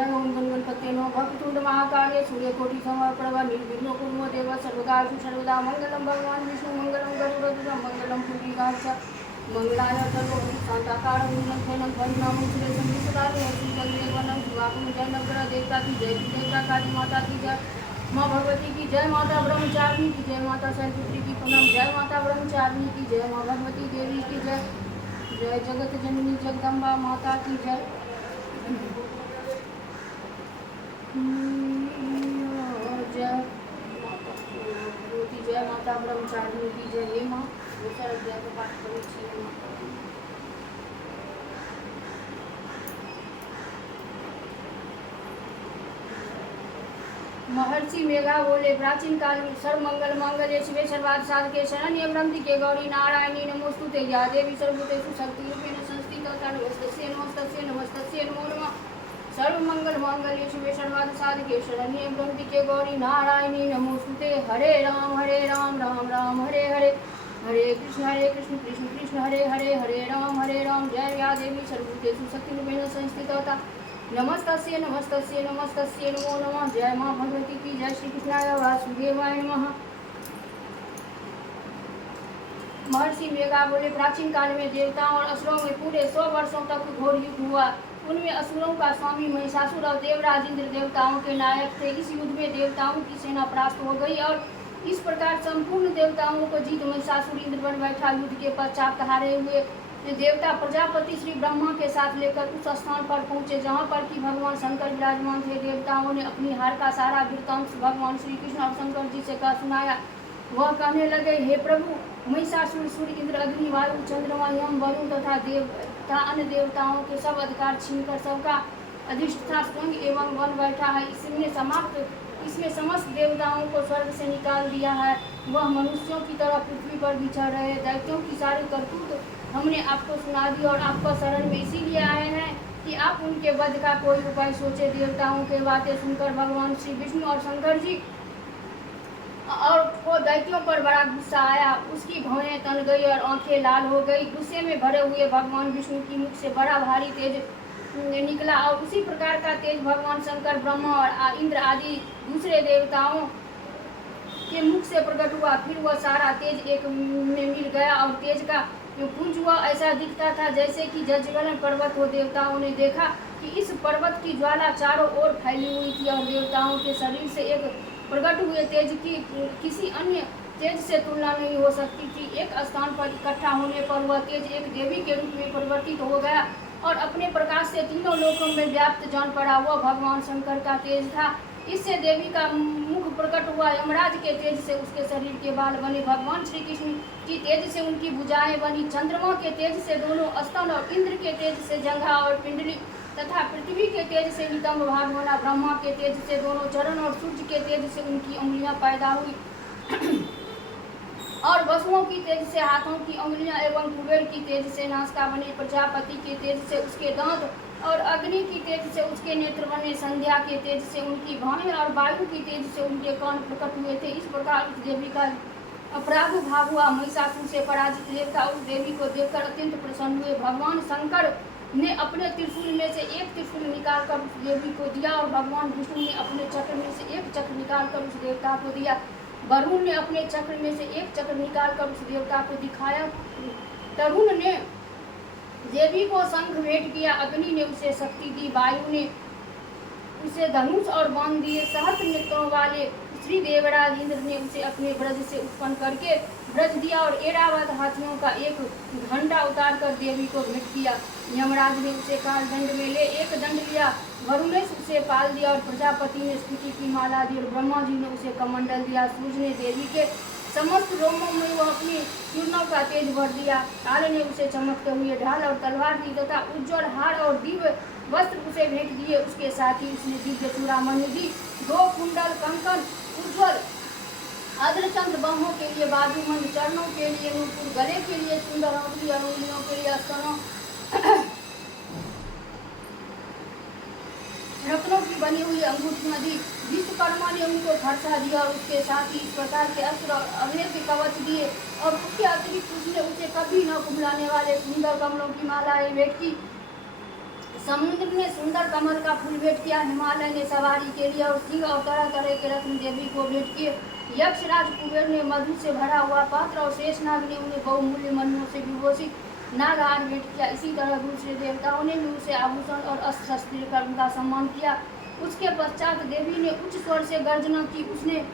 जय ओम गणपते नमः। भक्तुंड महाकाय सूर्यकोटि समप्रभा निर्विघ्नं कुरु मे देव सर्वकार्येषु सर्वदा मंगलम भगवान विष्णु मंगलम गरुड़ध्वजं मंगलम पुंडरीकाक्ष मंगलाय तनोहरि शांताकारं निलंघनं वंदनामि सुरेशं विष्णुदाय श्रीगणेशवनं शिवाकुं जय नवग्रह देवता की जय देवता काली माता की जय माँ भगवती की जय माता ब्रह्मचारिणी की जय माता शैलपुत्री की प्रणाम जय माता ब्रह्मचारिणी की जय माँ भगवती देवी की जय जय जगत जननी जगदम्बा माता की जय जय जय माता ब्रह्मचारिणी की जय। हे माँ दूसरा अध्याय का पाठ करो छी। महर्षि मेघा बोले प्राचीन काल में सर्व मंगल मांगल्ये शिवे सर्वार्थ साधके शरण्ये त्र्यंबके गौरी नारायणी नमोस्तुते या देवी सर्वभूतेषु शक्तिरूपेण संस्थिता नमस्तस्यै नमस्तस्यै नमस्तस्यै नमो नमः। सर्व मंगल मांगल्ये शिवे सर्वार्थ साधके शरण्ये त्र्यंबके गौरी नारायणी नमोस्तुते। हरे राम राम राम हरे हरे हरे कृष्ण कृष्ण कृष्ण हरे हरे हरे राम जय या देवी सर्वभूतेषु शक्तिरूपेण संस्थिता नमस्तस्यै नमस्तस्यै नमस्तस्यै नमो नमः। जय माँ भगवती की जय। श्री कृष्णाय वासुदेवाय नमः। महर्षि मेघा बोले प्राचीन काल में देवताओं और असुरों में पूरे 100 वर्षों तक घोर युद्ध हुआ। उनमें असुरों का स्वामी महिषासुर और देवराज इंद्र देवताओं के नायक थे। इस युद्ध में देवताओं की सेना परास्त हो गई और इस प्रकार संपूर्ण देवताओं को जीत महिषासुर इंद्र बन बैठा। युद्ध के पश्चात हारे हुए देवता प्रजापति श्री ब्रह्मा के साथ लेकर उस स्थान पर पहुंचे जहां पर कि भगवान शंकर विराजमान थे। देवताओं ने अपनी हार का सारा वृत्तांत भगवान श्री कृष्ण और शंकर जी से कह सुनाया। वह कहने लगे, हे प्रभु, महिषासुर सूर्य इंद्र अग्नि वायु चंद्रमा यम वरुण तथा अन्य देवताओं के सब अधिकार छीनकर सबका अधिष्ठता स्वयं एवं बन बैठा है। इसमें समस्त देवताओं को स्वर्ग से निकाल दिया है। वह मनुष्यों की तरह पृथ्वी पर विचर रहे। दैत्यों की सारी करतूत हमने आपको सुना दी और आपको शरण में इसीलिए आए हैं कि आप उनके वध का कोई उपाय सोचे। देवताओं के बातें सुनकर भगवान श्री विष्णु और शंकर जी और को दैत्यों पर बड़ा गुस्सा आया। उसकी भौहें तन गई और आंखें लाल हो गई। गुस्से में भरे हुए भगवान विष्णु की मुख से बड़ा भारी तेज निकला और उसी प्रकार का तेज भगवान शंकर ब्रह्मा और इंद्र आदि दूसरे देवताओं के मुख से प्रकट हुआ। फिर वह सारा तेज एक में मिल गया और तेज का पुंज हुआ ऐसा दिखता था जैसे कि जज्वलन पर्वत हो। देवताओं ने देखा कि इस पर्वत की ज्वाला चारों ओर फैली हुई थी और देवताओं के शरीर से एक प्रकट हुए तेज की किसी अन्य तेज से तुलना नहीं हो सकती थी। एक स्थान पर इकट्ठा होने पर वह तेज एक देवी के रूप में परिवर्तित हो गया और अपने प्रकाश से तीनों लोकों में व्याप्त जान पड़ा। वह भगवान शंकर का तेज था। इससे देवी का मुख प्रकट हुआ। यमराज के तेज से उसके शरीर के बाल बने। भगवान श्री कृष्ण की तेज से उनकी भुजाएं बनी। चंद्रमा के तेज से दोनों स्तन और इंद्र के तेज से जंघा और पिंडली तथा पृथ्वी के तेज से नितंब भाग बना। ब्रह्मा के तेज से दोनों चरण और सूर्य के तेज से उनकी उंगलियां पैदा हुई और वसुओं की तेज से हाथों की उंगलियां एवं कुबेर की तेज से नासिका बनी। प्रजापति के तेज से उसके दांत और अग्नि की तेज से उसके नेत्र बने। संध्या के तेज से उनकी भौहें और वायु की तेज से उनके कान प्रकट हुए थे। इस प्रकार उस देवी का प्रादुर्भाव हुआ। महिषासुर से पराजित देवता उस देवी को देखकर अत्यंत प्रसन्न हुए। भगवान शंकर ने अपने त्रिशूल में से एक त्रिशूल निकालकर उस देवी को दिया और भगवान विष्णु ने अपने चक्र में से एक चक्र निकालकर उस देवता को दिया। वरुण ने अपने चक्र में से एक चक्र निकालकर उस देवता को दिखाया। तरुण ने देवी को शंख भेंट किया। अग्नि ने उसे शक्ति दी। वायु ने उसे धनुष और बाण दिए। सहस्त्र नेत्रों वाले श्री देवराज इंद्र ने उसे अपने ब्रज से उत्पन्न करके ब्रज दिया और ऐरावत हाथियों का एक घंटा उतार कर देवी को भेंट किया। यमराज ने उसे काल दंड में ले एक दंड लिया। वरुण ने उसे पाल दिया और प्रजापति ने स्तुति की माला दी और ब्रह्मा जी ने उसे कमंडल दिया। सूर्य ने देवी के समस्त रोमों में वह अपनी किरणों का तेज भर दिया। काल ने उसे चमकते हुए ढाल और तलवार दी तथा उज्ज्वल हार और दिव्य वस्त्र उसे भेंट दिए। उसके साथ ही उसने दिव्य चूड़ामणि दी। 2 कुंडल कंकन उज्ज्वल अग्रचंद्र बाहों के लिए बाजूबंद, चरणों के लिए नूपुर, गले के लिए सुंदर अंगुली और उंगलियों के लिए स्तनों रत्नों की बनी हुई अंगूठियां दी। विश्वकर्मा ने उनको खर्चा दिया और उसके साथ ही इस प्रकार के अस्त्र और अभेद्य कवच दिए और उसके अतिरिक्त उसने उसे कभी न कुमलाने वाले सुंदर कमलों की मालाएं भेंट की। समुद्र ने सुंदर कमल का फूल भेंट किया, हिमालय ने सवारी के लिए और सिंह और तरह तरह के रत्न देवी को भेंट किए। यक्षराज कुबेर ने मधु से भरा हुआ पात्र और शेषनाग ने उन्हें बहुमूल्य मनुओं से विभूषित नागहार भेंट किया। इसी तरह दूसरे देवताओं ने भी उसे आभूषण और अस्त्र शस्त्र कर उनका सम्मान किया। उसके पश्चात देवी ने उच्च स्वर से गर्जना की। उसने